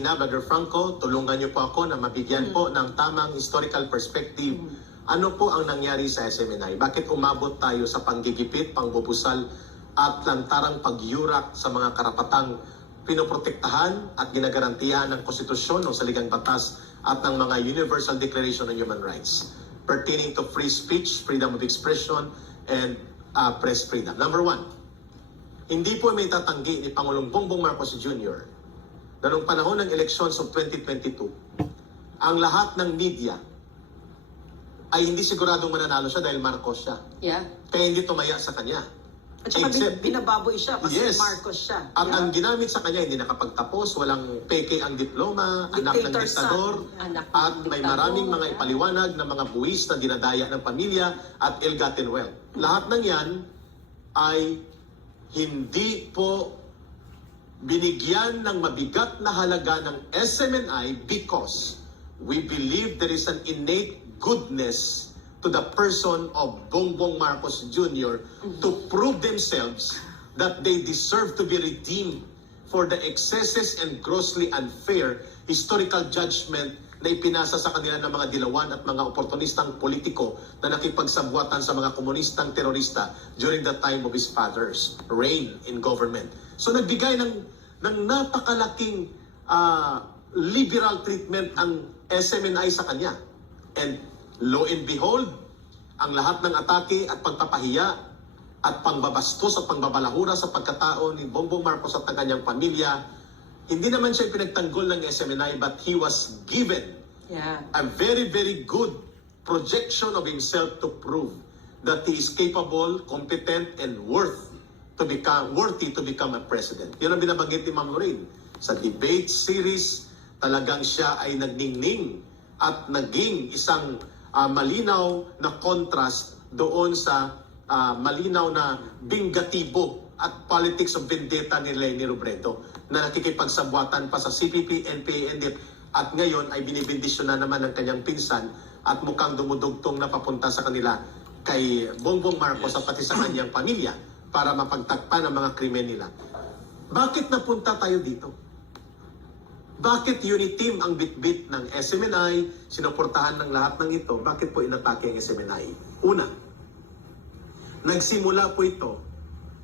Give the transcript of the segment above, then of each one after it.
Ina, Brother Franco, tulungan niyo po ako na mabigyan po ng tamang historical perspective. Ano po ang nangyari sa SMNI? Bakit umabot tayo sa panggigipit, pangbubusal at lantarang pagyurak sa mga karapatang pinoprotektahan at ginagarantihan ng konstitusyon, ng saligang batas at ng mga Universal Declaration on Human Rights pertaining to free speech, freedom of expression, and press freedom. Number one, hindi po may tatanggi ni Pangulong Bongbong Marcos Jr. na noong panahon ng elections of 2022, ang lahat ng media ay hindi siguradong mananalo siya dahil Marcos siya. Yeah. Kaya hindi tumaya sa kanya. At saka binababoy siya kasi Yes. Marcos siya. At ang ginamit sa kanya, hindi nakapagtapos, walang peke ang diploma, anak ng Dictator diktador, son. Anak ng at may diktador, maraming mga yeah. ipaliwanag na mga buwis na dinadaya ng pamilya at ill-gotten wealth. Lahat ng yan ay hindi po binigyan ng mabigat na halaga ng SMNI because we believe there is an innate goodness to the person of Bongbong Marcos Jr. to prove themselves that they deserve to be redeemed for the excesses and grossly unfair historical judgment na ipinasa sa kanila ng mga dilawan at mga oportunistang politiko na nakipagsabwatan sa mga komunistang terorista during the time of his father's reign in government. So nagbigay ng napakalaking liberal treatment ang SMNI sa kanya. And lo and behold, ang lahat ng atake at pagpapahiya at pangbabastos at pangbabalahura sa pagkatao ni Bongbong Marcos at ng kanyang pamilya, hindi naman siya pinagtanggol ng SMNI but he was given a very, very good projection of himself to prove that he is capable, competent, and worthy to become a president. Yun ang binabanggit ni Ma'am Lorraine. Sa debate series, talagang siya ay nagningning at naging isang malinaw na contrast doon sa malinaw na bingatibo at politics of vendetta ni Leni Robredo na nakikipagsabwatan pa sa CPP, NPA, NDF at ngayon ay binibindisyon na naman ng kanyang pinsan at mukhang dumudugtong na papunta sa kanila kay Bongbong Marcos at pati sa kanyang pamilya para mapagtakpan ang mga krimen nila. Bakit napunta tayo dito? Bakit unit team ang bitbit ng SMNI, sinuportahan ng lahat ng ito? Bakit po inatake ang SMNI? Una, nagsimula po ito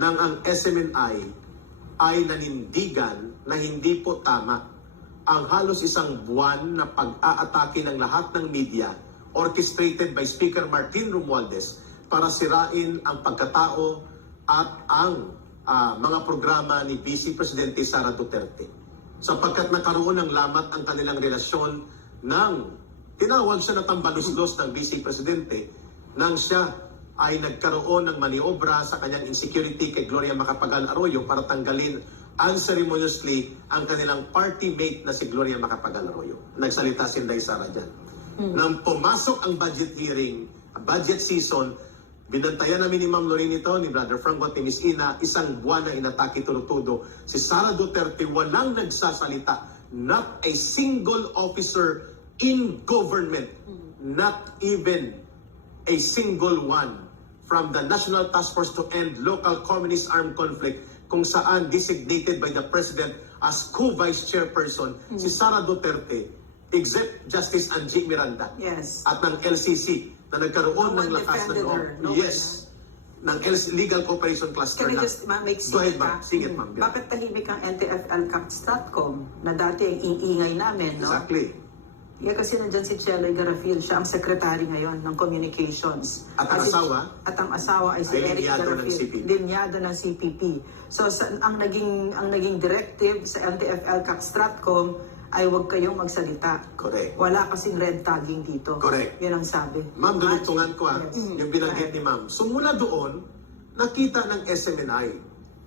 nang ang SMNI ay nanindigan na hindi po tama ang halos isang buwan na pag-aatake ng lahat ng media orchestrated by Speaker Martin Romualdez para sirain ang pagkatao at ang mga programa ni Vice Presidente Sara Duterte. Sapagkat nakaroon ng lamat ang kanilang relasyon ng tinawag siya na tambaluslos ng Vice Presidente nang siya ay nagkaroon ng maniobra sa kanyang insecurity kay Gloria Macapagal Arroyo para tanggalin unceremoniously ang kanilang party mate na si Gloria Macapagal Arroyo. Nagsalita si Inday Sara dyan. Nang pumasok ang budget hearing, budget season, binantayan namin ni Ma'am Lorraine ito, ni Brother Franco at ni Miss Ina, isang buwan na inatake turutudo. Si Sara Duterte walang nagsasalita. Not a single officer in government, not even a single one from the National Task Force to End Local Communist Armed Conflict kung saan designated by the President as co-vice chairperson si Sara Duterte, except Justice Angie Miranda at ng LCC na nagkaroon ng lakas na loob. Ng Legal Cooperation Cluster Can I na. just make Go ahead, ma'am. Sige, ma'am. Bakit tahimik ang NTF-ELCAP-STATCOM na dati ang iingay namin, no? Exactly. Yeah, kasi nandyan si Cheloy Garafil, siya ang secretary ngayon ng communications. At ang asawa? At ang asawa ay si Ay Eric linyado ng Garafil, CPP. linyado ng CPP. So ang naging directive sa NTF-ELCAP-STRATCOM ay huwag kayong magsalita. Correct. Wala kasing red tagging dito. Correct. Yun ang sabi. Ma'am, dunugtungan ko Yes. yung binanggit ni ma'am. So mula doon, nakita ng SMNI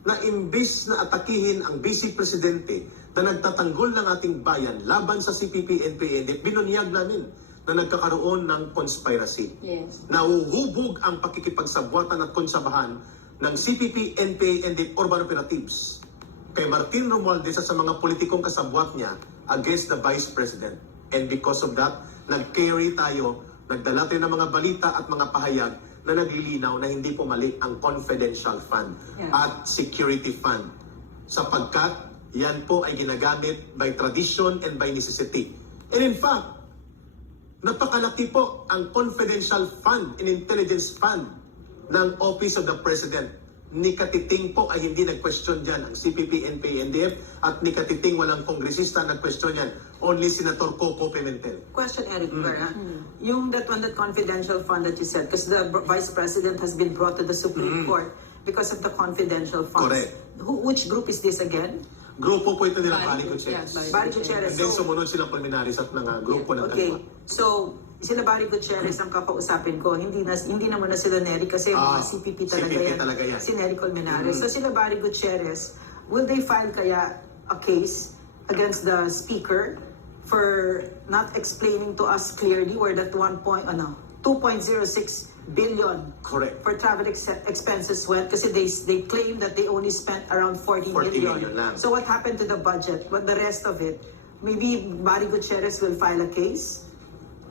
na imbis na atakihin ang Vice Presidente na nagtatanggol ng ating bayan laban sa CPP, NPA, binunyag namin na nagkakaroon ng conspiracy. Yes. Nauhubog ang pakikipagsabwatan at konsabahan ng CPP, NPA, and the urban operatives kay Martin Romualdez sa mga politikong kasabwat niya against the Vice President. And because of that, nag-carry tayo, nagdala tayo ng mga balita at mga pahayag na naglilinaw na hindi po mali ang confidential fund at security fund. Sapagkat yan po ay ginagamit by tradition and by necessity. And in fact, napakalaki po ang confidential fund and intelligence fund ng Office of the President. Ni Katiting po ay hindi nag-question dyan. Ang CPP, NPA, NDF at ni Katiting walang kongresista nag-question yan. Only Senator Coco Pimentel. Question, Eric, yung that confidential fund that you said, because the Vice President has been brought to the Supreme Court because of the confidential funds. Correct. Which group is this again? Grupo po ito nila Barry Gutierrez. Barry Gutierrez. And then So, sumunod silang preliminaries at mga grupo ng okay. dalawa. So, sila Barry Gutierrez ang kakausapin ko. Hindi naman na sila Nery kasi mga CPP talaga CPP yan. talaga yan. Si Nery Colmenares. So, sila Barry Gutierrez, will they file kaya a case against the Speaker for not explaining to us clearly where that 2.06 billion Correct. for travel expenses went? Kasi they claim that they only spent around 40 million lang. So what happened to the budget? What the rest of it? Maybe Barry Gutierrez will file a case?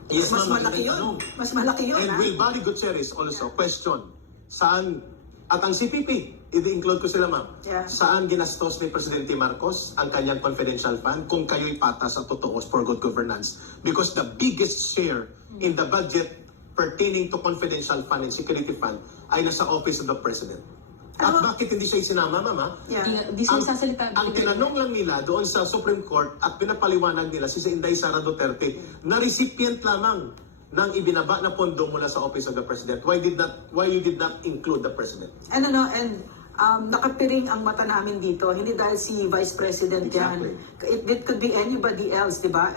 Yes, Mas ma'am, malaki magandang yun. tanong. Mas malaki yun, And ha? will Barry Gutierrez also question saan, at ang CPP, i-include ko sila ma'am, Yeah. saan ginastos ni Presidente Marcos ang kanyang confidential fund kung kayo'y patas at totoo for good governance. Because the biggest share in the budget pertaining to confidential fund and security fund ay nasa Office of the President. At Ano? bakit hindi siya isinama, mama? Yeah. Di sila sasalita. Ang tinanong lang nila doon sa Supreme Court at pinapaliwanag nila si Inday Sara Duterte na recipient lamang ng ibinaba na pondo mula sa Office of the President. Why you did not include the President? And nakapiring ang mata namin dito, hindi dahil si Vice President Exactly. yan. It could be anybody else, di ba?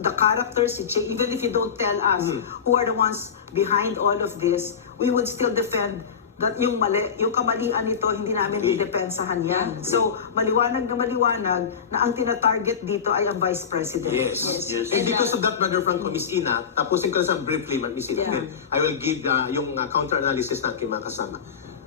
The characters, even if you don't tell us who are the ones behind all of this, we would still defend that yung kamalian nito, hindi namin Okay. didepensahan yan. So, maliwanag na ang tina-target dito ay ang Vice President. Yes. And because of that, Brother Franco, Miss Ina, tapusin ko na sa briefly, Miss Ina, Yeah. then I will give yung counter-analysis ng aking mga kasama.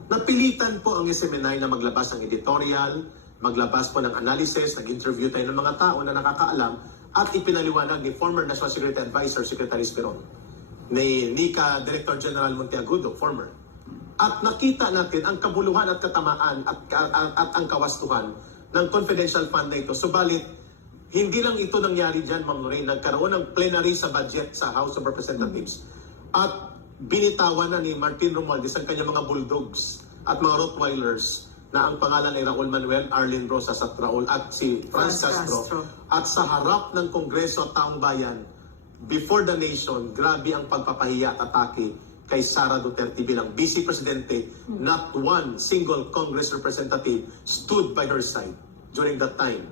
Napilitan po ang SMNI na maglabas ng editorial, maglabas po ng analysis, nag-interview tayo ng mga tao na nakakaalam, at ipinaliwanag ni former National Security Advisor, Secretary Esperon, ni NICA Director General Monteagudo, former. At nakita natin ang kabuluhan at katamaan at ang kawastuhan ng confidential fund na ito. Subalit, hindi lang ito nangyari dyan, Ma'am Lorraine. Nagkaroon ng plenary sa budget sa House of Representatives. At binitawan na ni Martin Romualdez ang kanyang mga bulldogs at mga Rottweilers na ang pangalan ay Raul Manuel, Arlene Rosas at si Franz Castro. At sa harap ng Kongreso at taong bayan, before the nation, grabe ang pagpapahiya at atake kay Sara Duterte bilang Vice Presidente. Not one single Congress representative stood by her side during that time.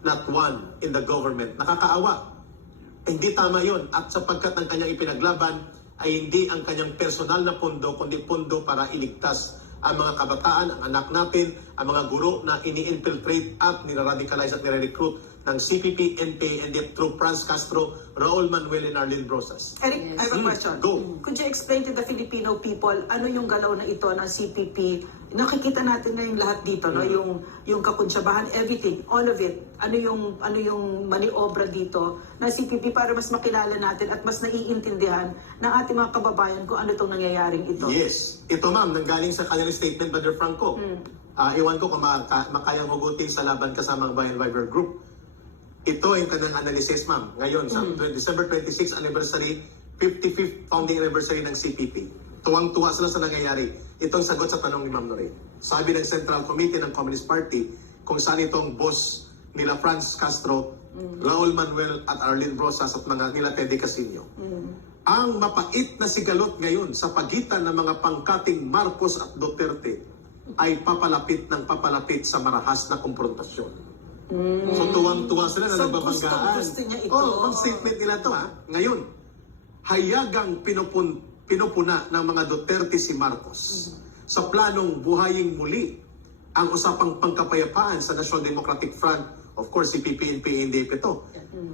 Not one in the government. Nakakaawa. Hindi tama yon. At sapagkat ng kanyang ipinaglaban ay hindi ang kanyang personal na pondo, kundi pondo para iligtas ang mga kabataan, ang anak natin, ang mga guro na ini-infiltrate at niraradicalize at nire-recruit ng CPP, NPA, NDF through Franz Castro, Raul Manuel, and Arlene Rosas. Eric, I have a question. Go. Could you explain to the Filipino people ano yung galaw na ito ng CPP? Nakikita natin na yung lahat dito, no? Yung kakunsyabahan, everything, all of it. Ano yung maniobra dito ng CPP para mas makilala natin at mas naiintindihan ng ating mga kababayan kung ano itong nangyayaring ito. Yes. Ito ma'am, nanggaling sa kanyang statement, Brother Franco. Iwan ko kung makayang hugutin sa laban kasamang Bayan Viber Group. Ito yung kanyang analysis, ma'am. Ngayon, sa December 26 anniversary, 55th founding anniversary ng CPP. Tuwang-tuwa sila sa nangyayari. Itong sagot sa tanong ni Ma'am Lorraine. Sabi ng Central Committee ng Communist Party, kung saan itong boss nila Franz Castro, Raul Manuel at Arlene Rosas at mga nila Teddy Casino. Ang mapait na sigalot ngayon sa pagitan ng mga pangkating Marcos at Duterte ay papalapit sa marahas na konfrontasyon. So tuwang-tuwa sila na So, nagbabanggaan. gusto niya ito. Ang statement nila to Ngayon, hayagang pinupuna ng mga Duterte si Marcos sa planong buhayin muli ang usapang pangkapayapaan sa National Democratic Front, of course si PPNP, NDF ito.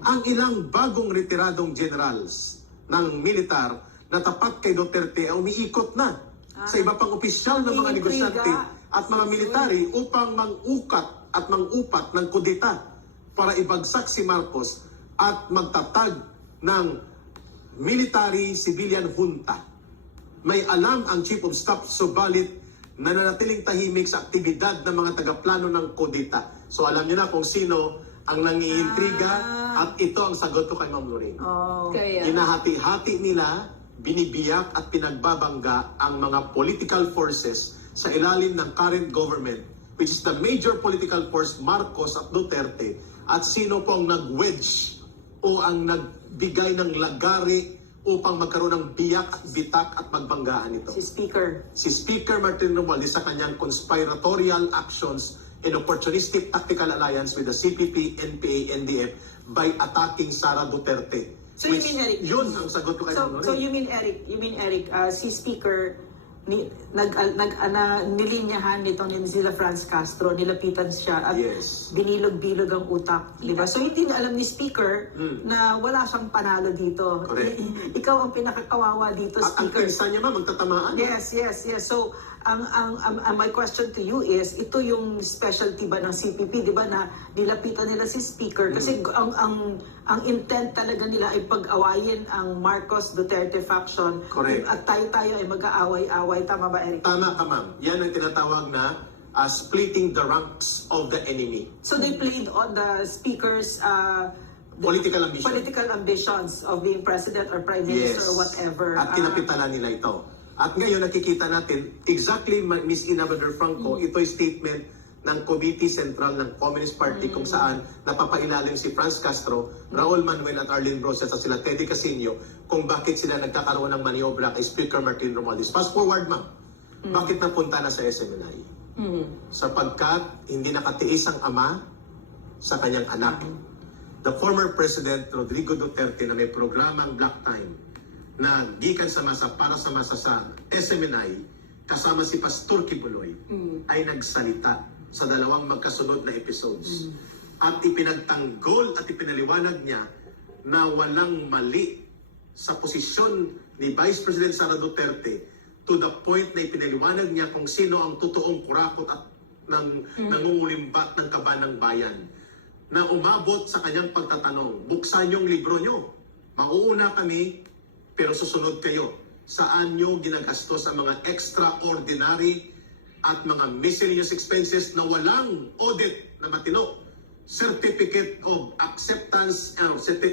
Ang ilang bagong retiradong generals ng militar na tapat kay Duterte ay umiikot na sa iba pang opisyal ng mga Intriga. negosyante at mga military upang mang-ukat at mang-upat ng kudeta para ibagsak si Marcos at magtatag ng military-civilian junta. May alam ang Chief of Staff, subalit nananatiling tahimik sa aktibidad ng mga tagaplano ng kudita. So alam niyo na kung sino ang nangiintriga at ito ang sagot ko kay Ma'am Lorraine. Oh. Kaya, Hinahati-hati nila, binibiyak at pinagbabangga ang mga political forces sa ilalim ng current government, which is the major political force Marcos at Duterte, at sino po ang nag-wedge o ang nagbigay ng lagari upang magkaroon ng biyak at bitak at magbanggaan ito. Si Speaker. Si Speaker Martin Romualdez sa kanyang conspiratorial actions and opportunistic tactical alliance with the CPP, NPA, NDF by attacking Sara Duterte. So you mean, Eric? Yun ang sagot ko kay Ma'am So Lorraine. you mean Eric, si Speaker nilinyahan nitong sila Franz Castro, nilapitan siya at Yes. binilog-bilog ang utak, di ba? So hindi na alam ni Speaker Hmm. na wala siyang panalo dito. Correct. Ikaw ang pinakakawawa dito, At ang Speaker. pinsa niya ma'am, magtatamaan. Yes. So, ang my question to you is, ito yung specialty ba ng CPP, di ba, na nilapitan nila si Speaker kasi ang intent talaga nila ay pag-awayin ang Marcos Duterte faction. Correct. At tayo ay mag-aaway-away. Tama ba, Eric? Tama ka ma'am. Yan ang tinatawag na splitting the ranks of the enemy. So they played on the Speaker's Political ambition. political ambitions of being president or prime minister or whatever. At kinapitalan nila ito. At ngayon nakikita natin, exactly Miss Ina Bader Franco, ito ay statement ng Committee Central ng Communist Party kung saan napapailalim si Franz Castro, Raul Manuel at Arlene Brosas at sila Teddy Casino kung bakit sila nagkakaroon ng maniobra kay Speaker Martin Romualdez. Fast forward ma'am, bakit napunta na sa SMNI? Sapagkat hindi nakatiis ang ama sa kanyang anak. The former President Rodrigo Duterte na may programang Black Time na gikan sa masa para sa masa sa SMNI kasama si Pastor Kibuloy ay nagsalita sa dalawang magkasunod na episodes. At ipinagtanggol at ipinaliwanag niya na walang mali sa posisyon ni Vice President Sara Duterte to the point na ipinaliwanag niya kung sino ang totoong kurakot at nangungulimbat ng kaba ng bayan. Na umabot sa kanyang pagtatanong, buksan yung libro nyo. Mauuna kami, pero susunod kayo. Saan nyo ginagastos ang mga extraordinary at mga miscellaneous expenses na walang audit na matino? Certificate of acceptance,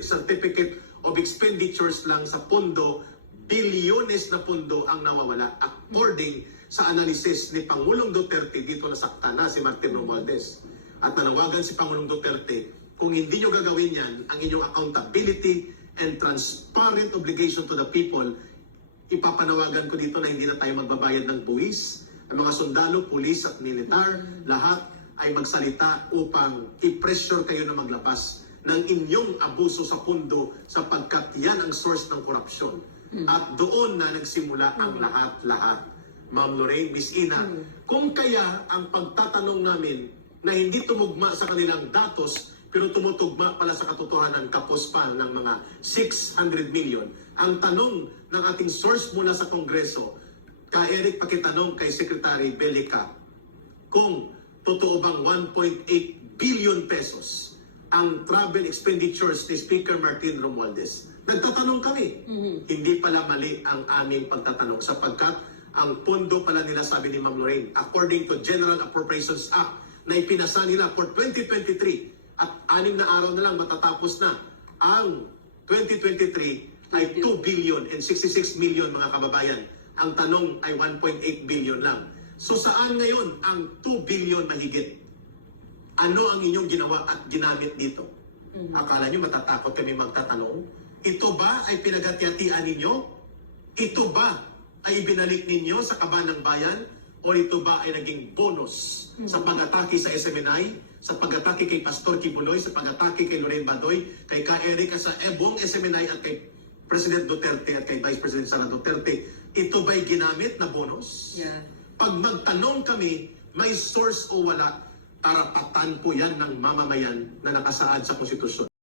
certificate of expenditures lang sa pondo, bilyones na pondo ang nawawala according sa analysis ni Pangulong Duterte. Dito nasakta na si Martin Romualdez. At nanawagan si Pangulong Duterte, kung hindi nyo gagawin yan, ang inyong accountability and transparent obligation to the people, ipapanawagan ko dito na hindi na tayo magbabayad ng buwis. Ang mga sundalo, pulis at militar, lahat ay magsalita upang i-pressure kayo na maglapas ng inyong abuso sa pundo sapagkat yan ang source ng korupsyon. At doon na nagsimula ang lahat-lahat. Ma'am Lorraine, Miss Ina, kung kaya ang pagtatanong namin na hindi tumugma sa kanilang datos pero tumutugma pala sa katotohanan kapos pa ng mga 600 million. Ang tanong ng ating source mula sa Kongreso, ka Eric, pakitanong kay Secretary Belica kung totoo bang 1.8 billion pesos ang travel expenditures ni Speaker Martin Romualdez. Nagtatanong kami. Hindi pala mali ang aming pagtatanong sapagkat ang pondo pala nila, sabi ni Ma'am Lorraine, according to General Appropriations Act na ipinasa nila for 2023 at 6 na araw na lang matatapos na ang 2023 ay 2 billion and 66 million mga kababayan. Ang tanong ay 1.8 billion lang. So saan ngayon ang 2 billion mahigit? Ano ang inyong ginawa at ginamit dito? Akala nyo matatakot kami magtatanong? Ito ba ay pinagatiatian ninyo? Ito ba ay ibinalik ninyo sa kaba ng bayan? O ito ba ay naging bonus sa pag-atake sa SMNI, sa pag-atake kay Pastor Kibuloy, sa pag-atake kay Lorraine Badoy, kay Ka Eric, sa buong SMNI at kay President Duterte at kay Vice President Sara Duterte? Ito ba'y ginamit na bonus? Yeah. Pag magtanong kami, may source o wala, karapatan po yan ng mamamayan na nakasaad sa konstitusyon.